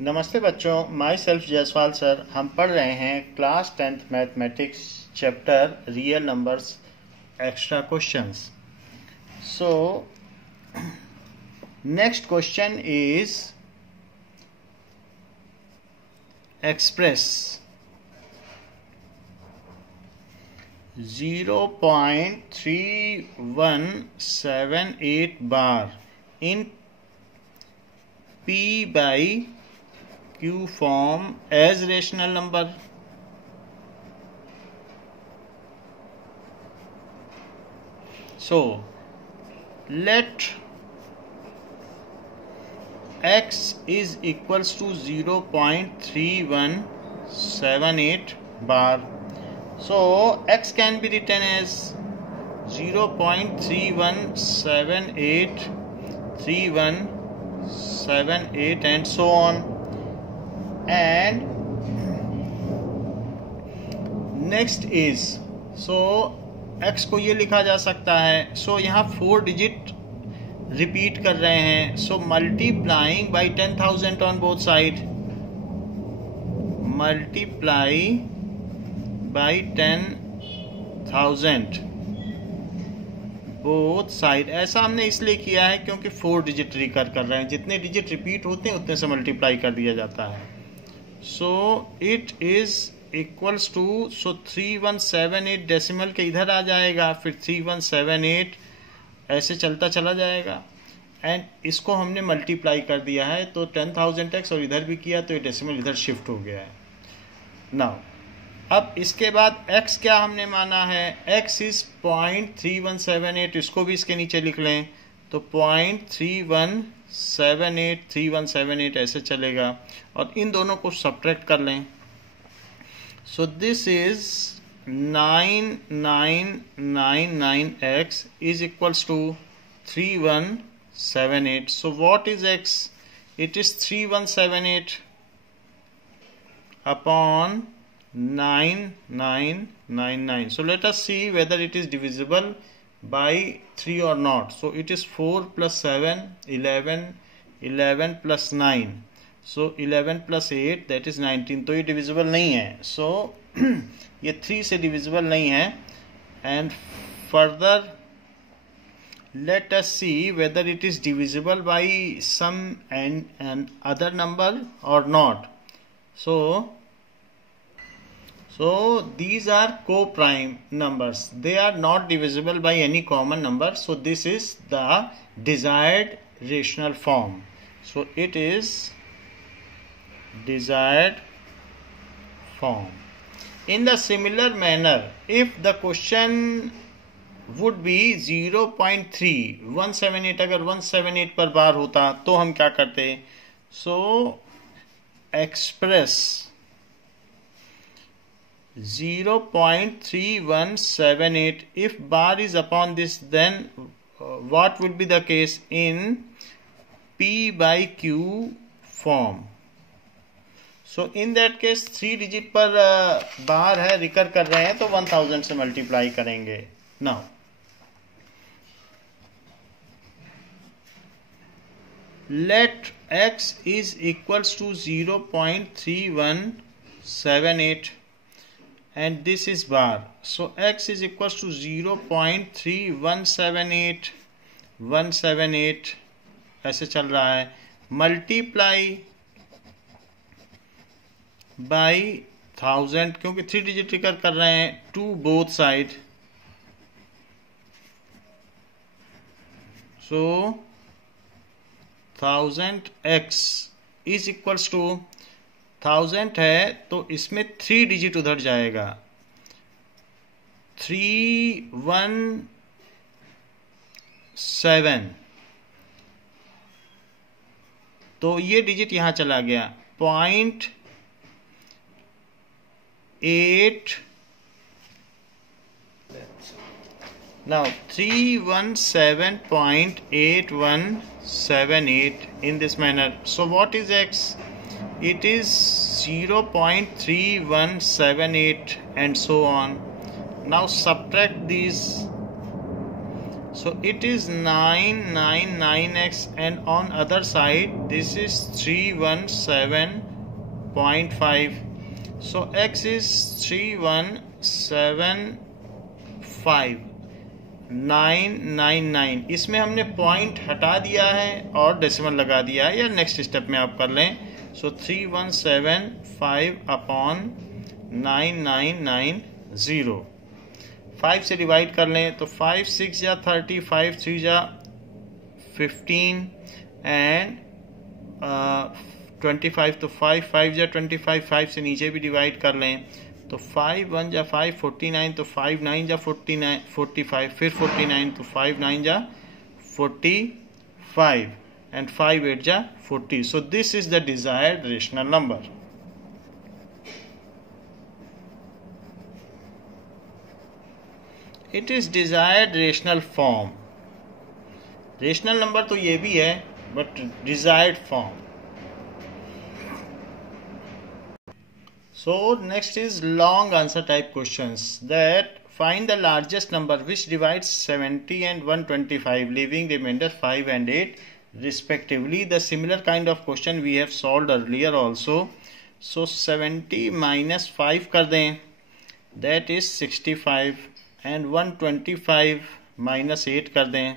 नमस्ते बच्चों, my self Jaiswal sir. हम पढ़ रहे हैं class 10th mathematics chapter real numbers extra questions. So next question is express 0.3178 bar in P by Q form as rational number. So let x is equals to 0.3178 bar. So x can be written as 0.3178, 3178 and so on. And next is, so x को ये लिखा जा सकता है, so यहाँ 4 digit repeat कर रहे हैं, so multiplying by 10,000 on both side, multiply by 10,000 both side. ऐसा हमने इसलिए किया है क्योंकि 4 डिजिट रिकर कर रहे हैं, जितने डिजिट रिपीट होते हैं उतने से मल्टीप्लाई कर दिया जाता है। So it is equals to, so 3178 decimal के इधर आ जाएगा, फिर 3178 ऐसे चलता चला जाएगा, एंड इसको हमने मल्टीप्लाई कर दिया है, तो 10,000x और इधर भी किया तो ये डेसिमल इधर शिफ्ट हो गया है। नाउ अब इसके बाद x क्या हमने माना है, x इज 0.3178, इसको भी इसके नीचे लिख लें, तो 0.3178, 3178 ऐसे चलेगा, और इन दोनों को सब्ट्रैक्ट कर लें। So this is 9999x is equals to 3178। So what is x? It is 3178 upon 9999. So let us see whether it is divisible by 3 or not. So it is 4 plus 7, 11, 11 plus 9. So 11 plus 8, that is 19. तो ये divisible नहीं है. So ये 3 से divisible नहीं है. And further let us see whether it is divisible by some and other number or not. So these are co-prime numbers. They are not divisible by any common number. So this is the desired rational form. So it is desired form. In the similar manner, if the question would be 0.3178, अगर 178 पर बार होता तो हम क्या करते? So express 0.3178, if bar is upon this, then what would be the case in P by Q form? So in that case 3 digit पर बार है, recur कर रहे हैं, तो 1000 से मल्टीप्लाई करेंगे। Now let x is equals to 0.3178 and this is bar. So x is equals to 0.3178, 178 ऐसे चल रहा है, मल्टीप्लाई बाई 1000, क्योंकि 3 डिजिट रिकर कर रहे हैं, to both side. So 1000x is equals to, 1000 है तो इसमें 3 डिजिट उधर जाएगा, 317, तो ये डिजिट यहां चला गया, 0.8, now 317.8178 in this manner. So what is x? It is 0.3178 and so on. Now subtract these. So it is 999x, and on other side this is 317.5. So x is 317.5 999। इसमें हमने point हटा दिया है और decimal लगा दिया है, या नेक्स्ट स्टेप में आप कर लें। सो 3175 अपॉन 9990, 5 से डिवाइड कर लें तो 5 6 जा 30, 5 3 जा 15 एंड 25 तो 5 5 जा 25, 5 से नीचे भी डिवाइड कर लें तो 5 1 जा 5 49, तो 5 9 जा 49 45, फिर 49 तो 5 9 जा 45 एंड 5 8 जा 40। सो this is the desired rational number. It is desired rational form. Rational number तो ये भी है, but desired form. So next is long answer type questions, that find the largest number which divides 70 and 125, leaving remainder 5 and 8 respectively. The similar kind of question we have solved earlier also. So 70 minus 5 कर दें, that is 65, and 125 minus 8 कर दें,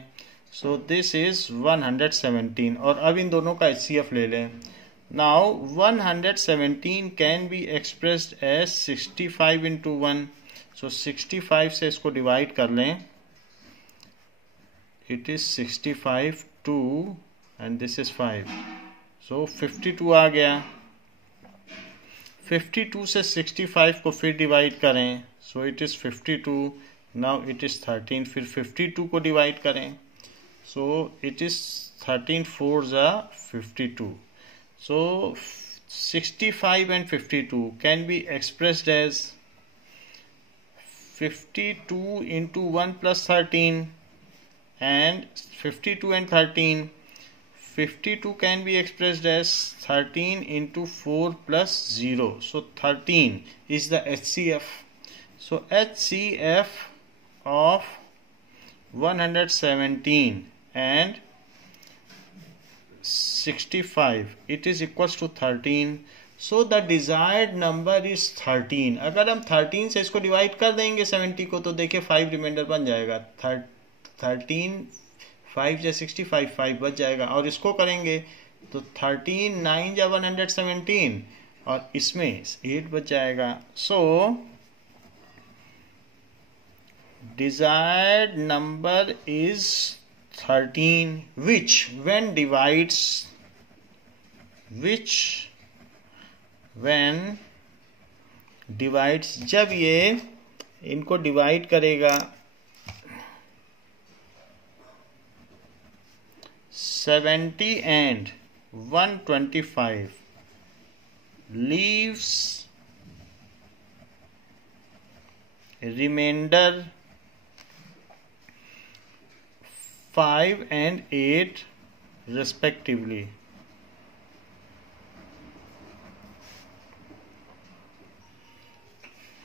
so this is 117। और अब इन दोनों का HCF ले लें। Now 117 can be expressed as 65 into 1. So 65 से इसको डिवाइड कर लें, it is 65 2 and this is 5, so 52 आ गया। 52 से 65 को फिर डिवाइड करें, so it is 52, now it is 13, फिर 52 को डिवाइड करें, so it is 13 4 जा 52। So 65 and 52 can be expressed as 52 into 1 plus 13 and 52 and 13. 52 can be expressed as 13 into 4 plus 0. So 13 is the HCF. So HCF of 117 and 65, it is equals to 13. So the desired number is 13. अगर हम 13 से इसको divide कर देंगे 70 को, तो देखिए 5 reminder बन जाएगा। 13 5 जा 65, 5 बच जाएगा। और इसको करेंगे तो 13 9 जा 117 और इसमें 8 बच जाएगा। सो desired number is 13, which when divides जब ये इनको डिवाइड करेगा 70 and 125, leaves remainder 5 and 8 respectively.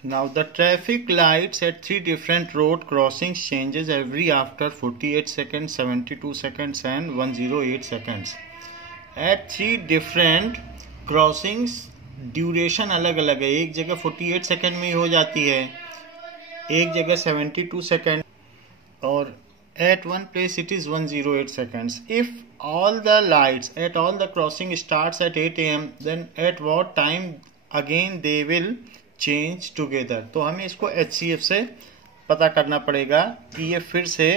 Now the traffic lights at 3 different road crossings changes every after 48 seconds, 72 seconds and 108 seconds. At 3 different crossings duration अलग अलग है। एक जगह 48 second में ही हो जाती है, एक जगह 72 सेकंड, और at one place it is 108 seconds. If all the lights at all the crossing starts at 8 am, then at what time again they will change together? तो हमें इसको HCF से पता करना पड़ेगा कि ये फिर से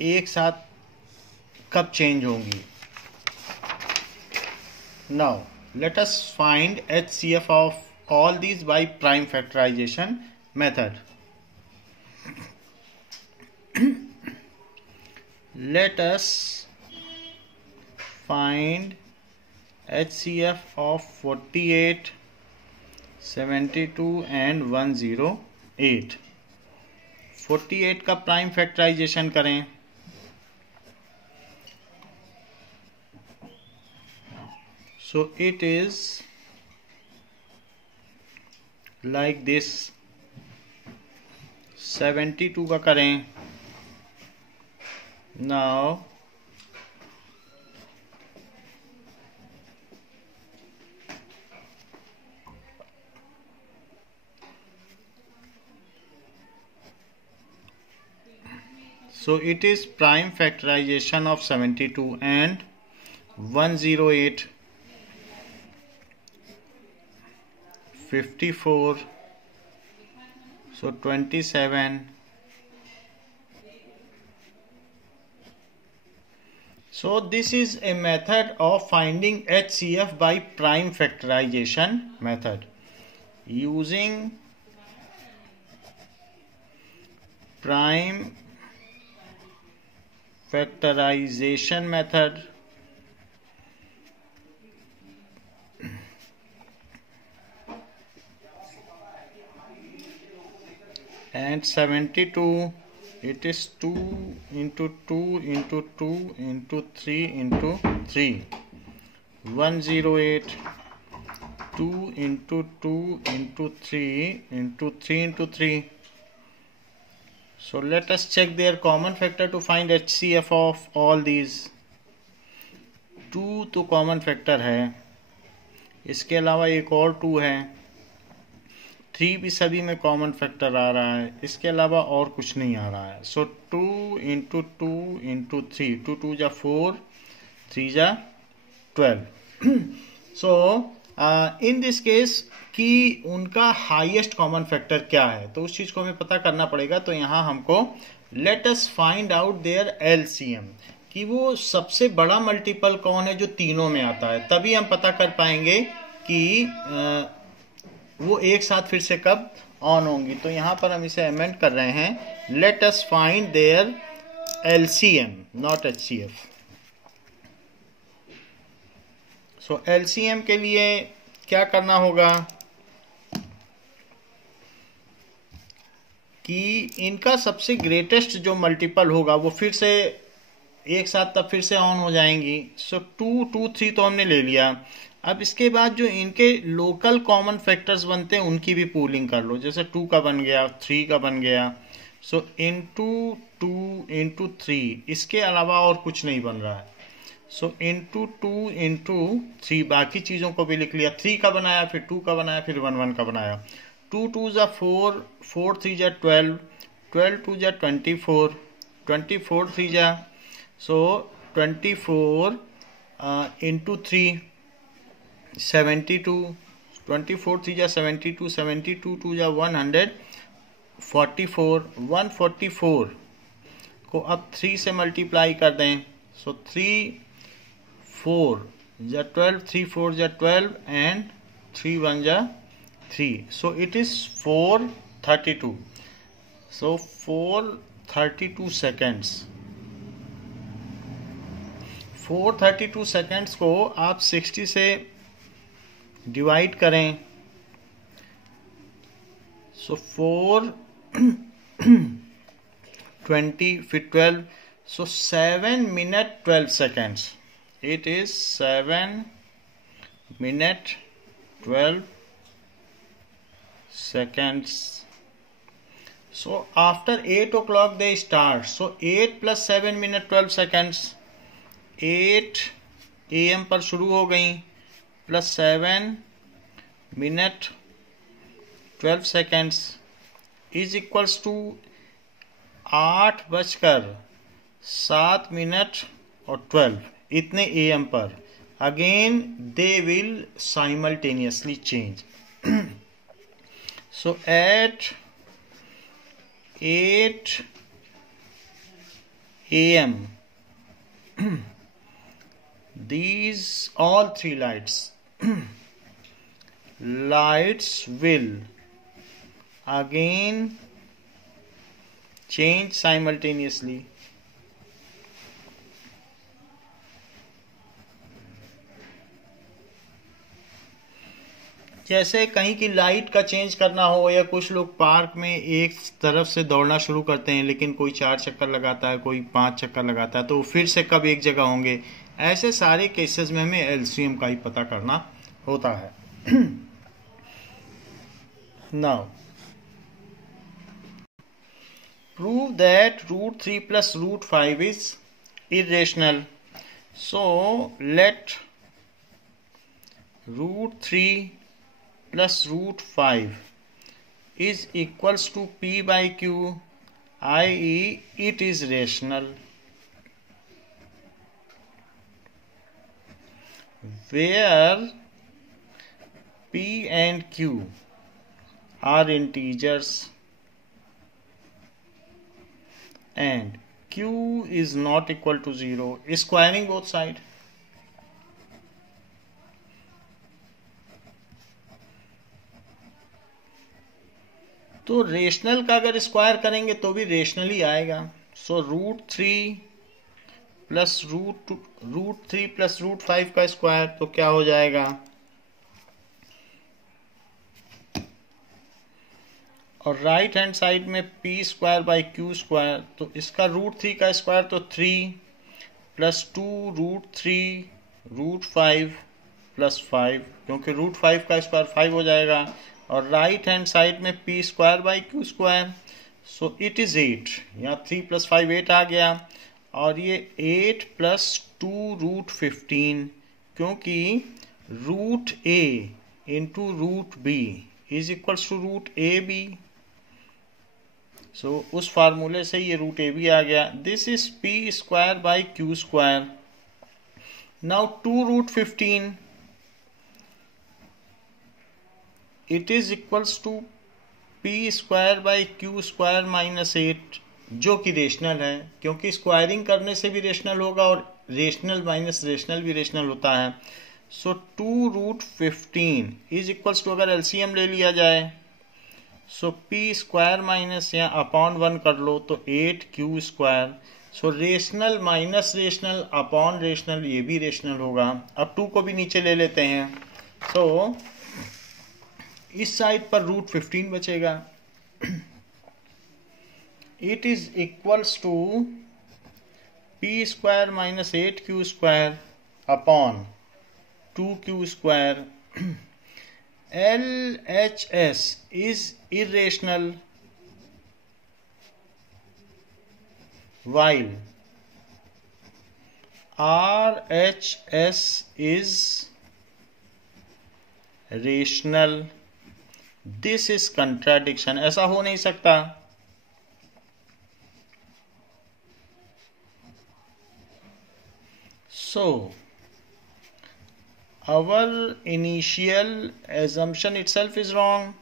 एक साथ कब चेंज होंगी। Now let us find HCF of all these by prime factorization method. Let us find HCF of 48, 72 and 108. 48 का प्राइम फैक्टराइजेशन करें, so it is like this। 72 का करें now so it is prime factorization of 72 and 108 54 so 27. So this is a method of finding HCF by prime factorization method. Using prime factorization method, and 72, it is 2 into 2 into 2 into 3 into 3. 108, 2 into 2 into 3 into 3 into 3. So let us check their common factor to find HCF of all these. 2 तो common factor है, इसके अलावा एक और 2 है, 3 भी सभी में कॉमन फैक्टर आ रहा है, इसके अलावा और कुछ नहीं आ रहा है. सो 2 इंटू 2 इंटू 3, 2 2 जा 4, 3 जा 12. सो इन दिस केस कि उनका हाईएस्ट कॉमन फैक्टर क्या है, तो उस चीज को हमें पता करना पड़ेगा. तो यहाँ हमको let us find out their LCM, कि वो सबसे बड़ा मल्टीपल कौन है जो तीनों में आता है, तभी हम पता कर पाएंगे कि वो एक साथ फिर से कब ऑन होंगी. तो यहाँ पर हम इसे अमेंड कर रहे हैं, let us find their LCM not HCF. So LCM के लिए क्या करना होगा कि इनका सबसे ग्रेटेस्ट जो मल्टीपल होगा वो फिर से एक साथ तब फिर से ऑन हो जाएंगी. सो 2 2 3 तो हमने ले लिया. अब इसके बाद जो इनके लोकल कॉमन फैक्टर्स बनते हैं उनकी भी पूलिंग कर लो. जैसे 2 का बन गया, 3 का बन गया. सो इंटू 2 इंटू 3, इसके अलावा और कुछ नहीं बन रहा है. सो इंटू 2 इंटू 3, बाकी चीज़ों को भी लिख लिया. 3 का बनाया, फिर 2 का बनाया, फिर 1 1 का बनाया. 2 2 जा 4, 4 3 जा 12, 12 2 जा 24, 24 3 जा सो 24 इंटू 3 72, 24 3 जा 72, 72 2 जा 144, 144 को अब 3 से मल्टीप्लाई कर दें. सो 3 4 जा 12, 3 4 जा 12 एंड 3 1 जा 3. सो it is 432. So 432 seconds. 432 seconds को आप 60 से डिवाइड करें. सो 4 20 फिर 12, सो 7 minute 12 seconds. It is 7 minute 12 seconds. So after 8 o'clock they start. So 8 plus 7 minute 12 seconds. 8 AM पर शुरू हो गई plus 7 minute 12 seconds is equals to 8:07 और 12 इतने AM पर. Again they will simultaneously change. So at 8 AM these all three lights will again change simultaneously. जैसे कहीं की लाइट का चेंज करना हो, या कुछ लोग पार्क में एक तरफ से दौड़ना शुरू करते हैं लेकिन कोई 4 चक्कर लगाता है, कोई 5 चक्कर लगाता है, तो फिर से कब एक जगह होंगे. ऐसे सारे केसेस में हमें एलसीएम का ही पता करना होता है. Now prove that √3 + √5 is irrational. So let √3 plus √5 is equals to P by Q, i.e. it is rational. Where P and Q are integers and Q is not equal to 0, squaring both sides. तो rational का अगर square करेंगे तो भी rational ही आएगा. सो √3 plus √3 plus √5 का square तो क्या हो जाएगा, और राइट हैंड साइड में p² बाई q², तो इसका √3 का स्क्वायर तो 3 प्लस 2√3 √5 प्लस 5, क्योंकि √5 का स्क्वायर 5 हो जाएगा, और राइट हैंड साइड में p² by q², so it is 8. यहाँ 3 प्लस 5 8 आ गया, और ये 8 प्लस 2√15, क्योंकि √a into √b is equals to √ab. So उस फार्मूले से ये √ab आ गया. This is p² by q². Now 2√15 it is equals to p² by q² minus 8, जो कि रेशनल है, क्योंकि स्क्वायरिंग करने से भी रेशनल होगा और रेशनल माइनस रेशनल भी रेशनल होता है. सो 2√15 इज इक्वल्स टू, अगर एलसीएम ले लिया जाए, सो p² माइनस यहाँ अपॉन 1 कर लो तो 8q². So rational minus rational upon rational, ये भी रेशनल होगा. अब 2 को भी नीचे ले लेते हैं. सो इस साइड पर √15 बचेगा. It is equals to p² minus 8q² upon 2q². LHS is irrational while RHS is rational. This is contradiction. ऐसा हो नहीं सकता. So our initial assumption itself is wrong.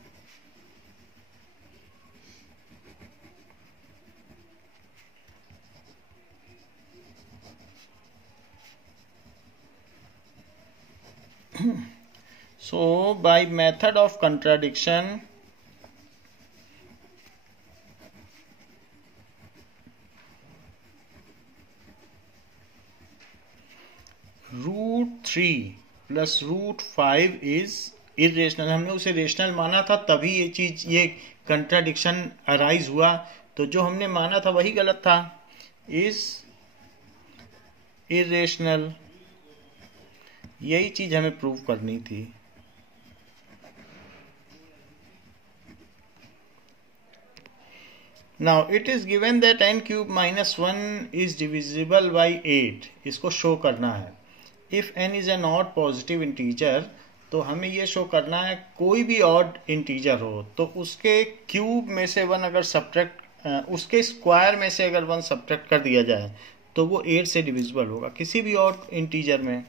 So by method of contradiction, √3 plus √5 is irrational. हमने उसे rational माना था, तभी ये चीज, ये कंट्राडिक्शन अराइज हुआ. तो जो हमने माना था वही गलत था. इज इरेशनल, यही चीज हमें प्रूव करनी थी. Now it is given that n³ minus 1 is divisible by 8. इसको शो करना है. If n is an odd positive integer, तो हमें ये शो करना है कोई भी ऑड इंटीजर हो तो उसके क्यूब में से 1 अगर सब्ट्रैक्ट, उसके स्क्वायर में से अगर 1 सब्ट्रैक्ट कर दिया जाए तो वो 8 से डिविजिबल होगा किसी भी ऑड इंटीजर में.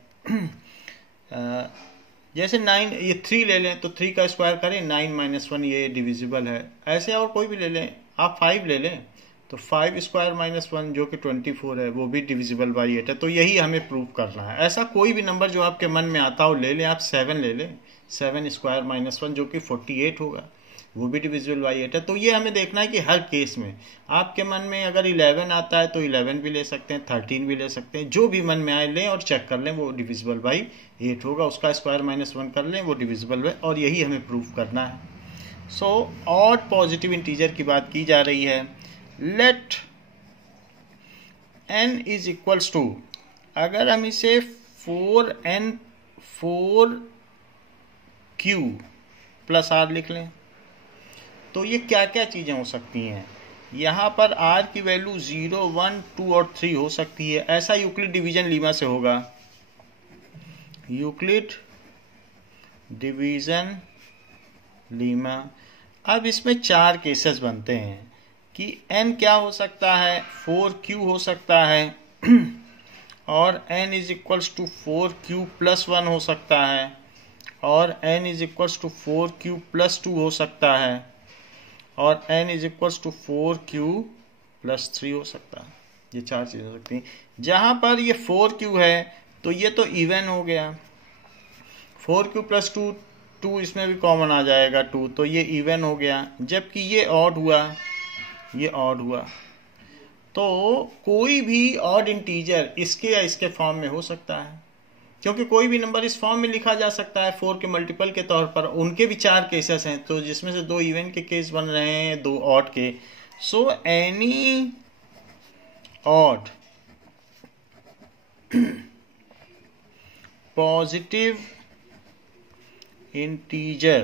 जैसे 9, ये 3 ले लें तो 3 का स्क्वायर करें, 9 माइनस 1 ये डिविजिबल है. ऐसे और कोई भी ले लें, आप 5 ले लें तो 5² माइनस 1 जो कि 24 है वो भी डिविजिबल बाई 8 है. तो यही हमें प्रूव करना है. ऐसा कोई भी नंबर जो आपके मन में आता हो ले लें. आप 7 ले लें, 7² माइनस 1 जो कि 48 होगा, वो भी डिविजिबल बाई 8 है. तो ये हमें देखना है कि हर केस में आपके मन में अगर 11 आता है तो 11 भी ले सकते हैं, 13 भी ले सकते हैं, जो भी मन में आए लें और चेक कर लें, वो डिविजिबल बाई 8 होगा. उसका स्क्वायर माइनस 1 कर लें, वो डिविजिबल है, और यही हमें प्रूव करना है. सो ऑड पॉजिटिव इंटीजर की बात की जा रही है. Let n is equals to, अगर हम इसे 4q प्लस r लिख लें तो ये क्या क्या चीजें हो सकती हैं. यहाँ पर r की वैल्यू 0, 1, 2 और 3 हो सकती है। ऐसा यूक्लिड डिवीजन लीमा से होगा। Euclid division Lima. अब इसमें 4 केसेस बनते हैं कि n क्या हो सकता है, 4q हो सकता है और n is equals to 4q plus 1 हो सकता है और n is equals to 4q plus 2 हो सकता है और n is equals to 4q plus 3 हो सकता है। ये 4 चीज़ें हो सकती हैं। जहाँ पर ये 4q है तो ये तो इवन हो गया, 4q प्लस 2, 2 इसमें भी कॉमन आ जाएगा 2, तो ये इवन हो गया। जबकि ये ऑड हुआ, ये ऑड हुआ। तो कोई भी ऑड इंटीजर इसके या इसके फॉर्म में हो सकता है, क्योंकि कोई भी नंबर इस फॉर्म में लिखा जा सकता है 4 के मल्टीपल के तौर पर। उनके भी 4 केसेस हैं, तो जिसमें से 2 इवन के केस बन रहे हैं, 2 ऑड के। So any odd positive integer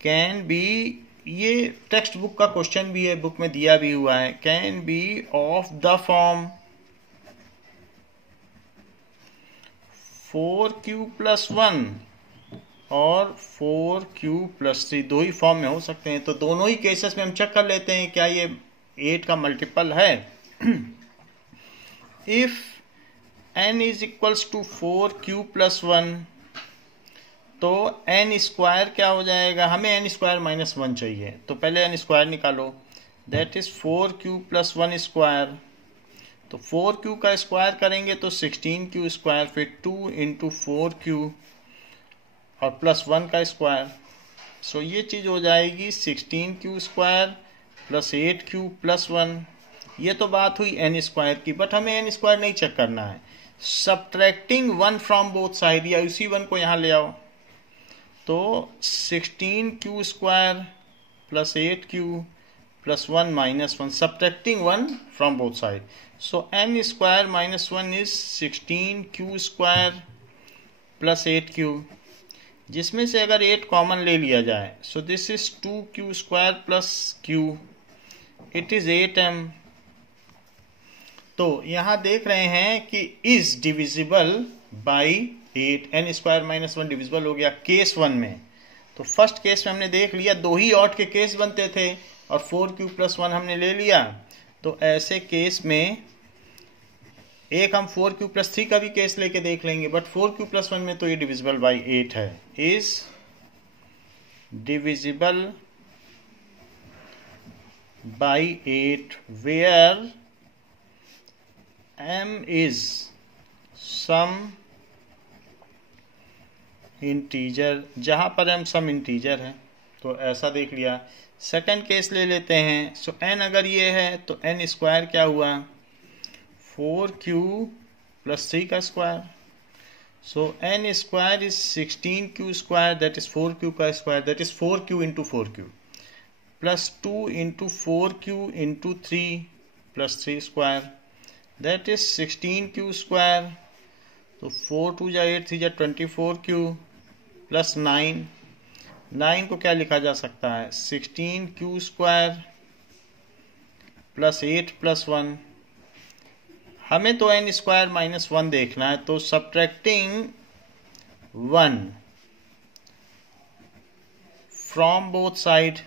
can be, ये टेक्स्ट बुक का क्वेश्चन भी है, बुक में दिया भी हुआ है, can be of the form 4q plus 1 और 4q प्लस 3, 2 ही फॉर्म में हो सकते हैं। तो दोनों ही केसेस में हम चेक कर लेते हैं क्या ये 8 का मल्टीपल है। If n is equals to 4q plus 1 तो n स्क्वायर क्या हो जाएगा, हमें n स्क्वायर माइनस 1 चाहिए, तो पहले n स्क्वायर निकालो, that is 4q plus 1 square. तो 4q का स्क्वायर करेंगे तो 16q स्क्वायर, फिर 2 इंटू 4q और प्लस 1 का स्क्वायर। सो ये चीज़ हो जाएगी 16q square plus 8q plus 1। ये तो बात हुई n स्क्वायर की, बट हमें n स्क्वायर नहीं चेक करना है। सब्ट्रैक्टिंग 1 फ्रॉम बोथ साइड, या उसी 1 को यहाँ ले आओ, तो 16q square plus 8q plus 1 minus 1, subtracting 1 from both side. So n square minus 1 is 16q square plus 8q, जिसमें से अगर 8 कॉमन ले लिया जाए, सो this is 2q square plus q, it is 8m। तो यहाँ देख रहे हैं कि is divisible by 8, n square minus 1 divisible हो गया केस 1 में। तो फर्स्ट केस में हमने देख लिया 2 ही ऑड के केस बनते थे और 4q प्लस 1 हमने ले लिया। तो ऐसे केस में एक हम 4q प्लस 3 का भी केस लेके देख लेंगे, बट 4q प्लस 1 में तो ये डिविजिबल बाई 8 है, is divisible by 8 where m is some integer, जहां पर m सम इंटीजर है। तो ऐसा देख लिया। सेकंड केस ले लेते हैं। सो n अगर ये है तो n स्क्वायर क्या हुआ, 4q प्लस 3 का square. So n square is 16q square, that is 4q का square, that is 4q into 4q plus 2 into 4q into 3 plus 3 square, that is 16q square. तो 4 2 जा 8 3 जा 24q प्लस 9, 9 को क्या लिखा जा सकता है, 16q स्क्वायर प्लस 8 प्लस 1। हमें तो n स्क्वायर माइनस 1 देखना है, तो सब्ट्रैक्टिंग 1 फ्रॉम बोथ साइड,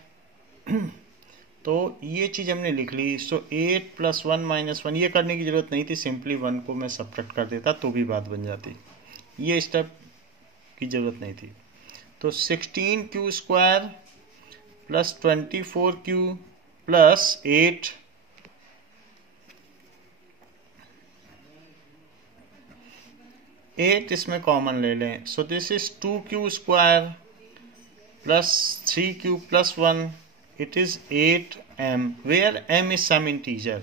तो ये चीज़ हमने लिख ली। सो 8 प्लस 1 माइनस 1, ये करने की ज़रूरत नहीं थी, सिंपली 1 को मैं सब्ट्रैक्ट कर देता तो भी बात बन जाती, ये स्टेप की ज़रूरत नहीं थी। तो 16q square plus 24q plus 8 इसमें कॉमन ले लें। So this is 2q square plus 3q plus 1, it is 8m where m is some integer.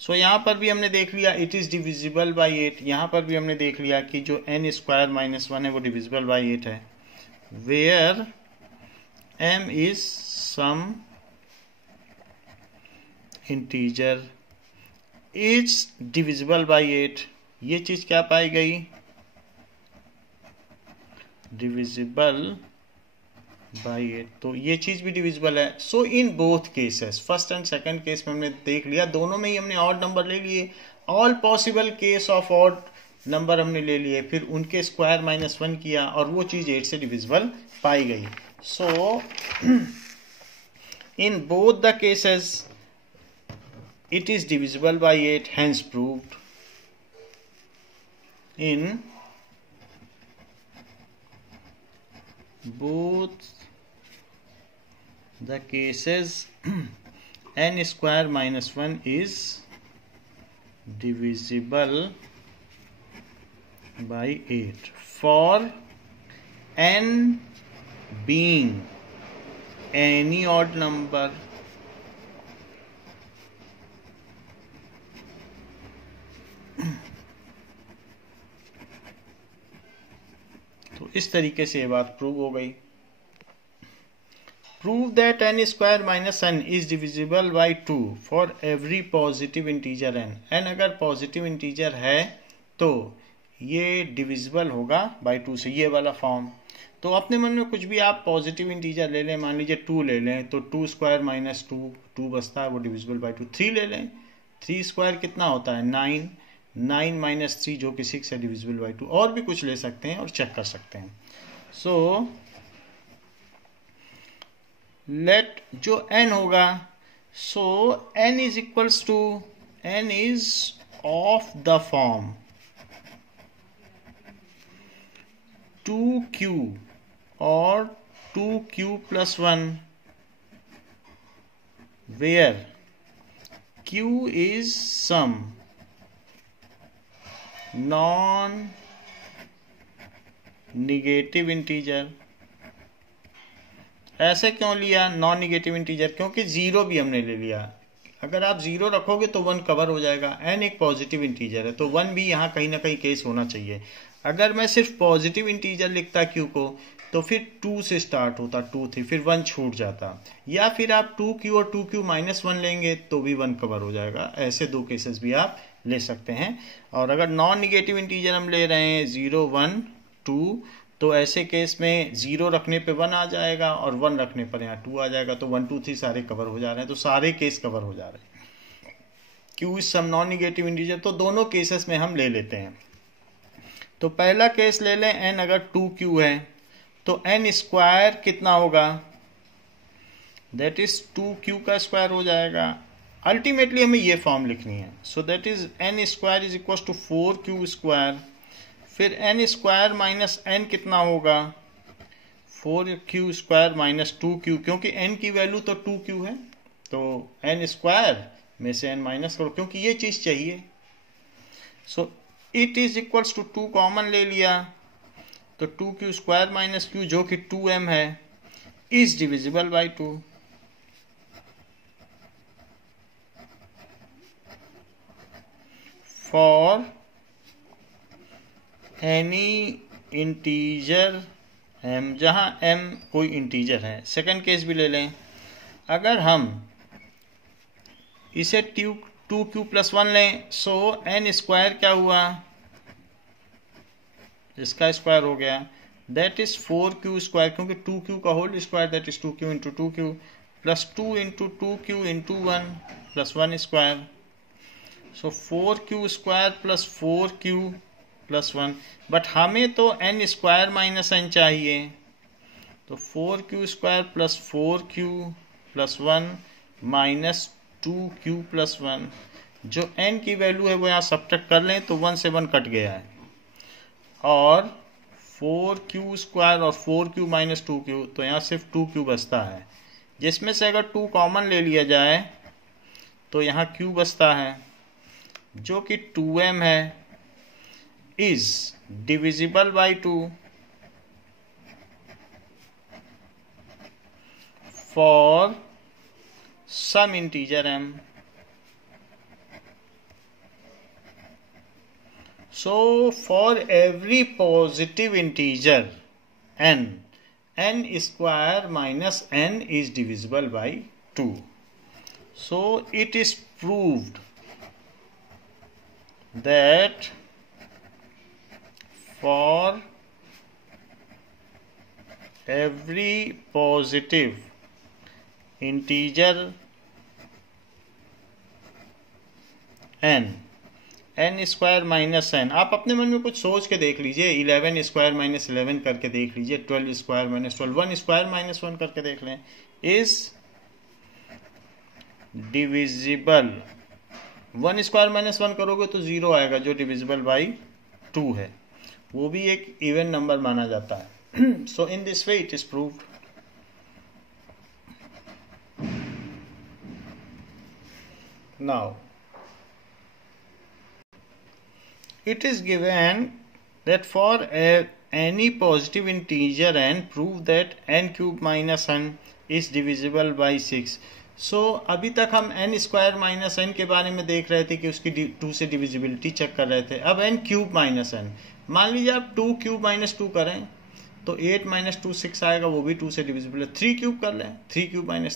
So यहाँ पर भी हमने देख लिया इट इज डिविजिबल बाई 8, यहाँ पर भी हमने देख लिया कि जो n स्क्वायर माइनस 1 है वो डिविजिबल बाई 8 है, where m is some integer is divisible by 8। ये चीज क्या पाई गई, डिविजिबल बाई 8, तो ये चीज भी डिविजिबल है। So in both cases, first and second case में हमने देख लिया, दोनों में ही हमने ऑड नंबर ले लिए, all possible case of odd number हमने ले लिए, फिर उनके स्क्वायर -1 किया और वो चीज 8 से डिविजिबल पाई गई। So in both the cases it is divisible by 8, hence proved। in both the cases n square -1 is divisible by 8 for n being any odd number तो इस तरीके से ये बात प्रूव हो गई। Prove that n square -n is divisible by 2 for every positive integer n। n अगर positive integer है तो ये डिविजिबल होगा बाई 2 से, ये वाला फॉर्म। तो अपने मन में कुछ भी आप पॉजिटिव इंटीजर ले लें, मान लीजिए 2 ले लें, तो 2 स्क्वायर -2, 2 बचता है, वो डिविजिबल बाई 2। 3 ले लें, 3 स्क्वायर कितना होता है 9, 9 - 3 जो कि 6 है, डिविजिबल बाई 2। और भी कुछ ले सकते हैं और चेक कर सकते हैं। सो लेट जो n होगा, so n is equals to, n is of the form 2q और 2q + 1 where q is some non negative integer. ऐसे क्यों लिया नॉन निगेटिव इंटीजर? क्योंकि 0 भी हमने ले लिया। अगर आप 0 रखोगे तो 1 कवर हो जाएगा। n एक पॉजिटिव इंटीजर है तो 1 भी यहाँ कहीं ना कहीं केस होना चाहिए। अगर मैं सिर्फ पॉजिटिव इंटीजर लिखता q को तो फिर 2 से स्टार्ट होता, 2 3, फिर 1 छूट जाता। या फिर आप 2q और 2q -1 लेंगे तो भी 1 कवर हो जाएगा। ऐसे 2 केसेस भी आप ले सकते हैं। और अगर नॉन निगेटिव इंटीजर हम ले रहे हैं 0 1 2, तो ऐसे केस में 0 रखने पे 1 आ जाएगा और 1 रखने पर यहाँ 2 आ जाएगा। तो 1 2 3 सारे कवर हो जा रहे हैं, तो सारे केस कवर हो जा रहे हैं। q is some non negative integer, तो दोनों केसेस में हम ले लेते हैं। तो पहला केस ले लें, n अगर 2q है तो n स्क्वायर कितना होगा, दैट इज 2q का स्क्वायर हो जाएगा। अल्टीमेटली हमें ये फॉर्म लिखनी है। So that is n square is equal to 4q square, फिर n स्क्वायर माइनस n कितना होगा, 4q स्क्वायर माइनस 2q, क्योंकि n की वैल्यू तो 2q है, तो n स्क्वायर में से n माइनस करो क्योंकि ये चीज चाहिए। So it is equals to 2 common ले लिया तो 2q स्क्वायर माइनस q जो कि 2m है is divisible by 2। For any integer m, जहां m कोई इंटीजर है। सेकंड केस भी ले लें, अगर हम इसे 2q + 1 लें, सो n स्क्वायर क्या हुआ, इसका स्क्वायर हो गया, दैट इज 4q स्क्वायर, क्योंकि 2q का whole square that is 2q into 2q plus 2 into 2q into 1 plus 1 square. So 4q square plus 4q plus 1, but हमें तो n स्क्वायर माइनस n चाहिए, तो 4q square plus 4q plus 1 minus 2q plus 1, जो n की value है वो यहाँ subtract कर लें तो 1 से 1 कट गया है, और 4q स्क्वायर और 4q माइनस 2q, तो यहाँ सिर्फ 2q बचता है, जिसमें से अगर 2 कॉमन ले लिया जाए तो यहाँ q बचता है जो कि 2m है, is divisible by 2 for some integer m। So for every positive integer n square minus n is divisible by 2. So it is proved that for every positive integer n square minus n, आप अपने मन में कुछ सोच के देख लीजिए, 11 square minus 11 करके देख लीजिए, 12 स्क्वायर माइनस 12, 1 स्क्वायर माइनस 1 करके देख लें, इज डिविजिबल। 1 स्क्वायर माइनस 1 करोगे तो 0 आएगा जो डिविजिबल बाई 2 है, वो भी एक इवन नंबर माना जाता है। So in this way it is proved. Now it is given that for any positive integer n, prove that n cube minus n is divisible by 6. So अभी तक हम n स्क्वायर माइनस n के बारे में देख रहे थे कि उसकी 2 से डिविजिबिलिटी चेक कर रहे थे। अब n क्यूब माइनस n, मान लीजिए आप 2 क्यूब माइनस 2 करें तो 8 माइनस 2 6 आएगा, वो भी 2 से डिविजिबल है। 3 क्यूब कर लें, 3 क्यूब माइनस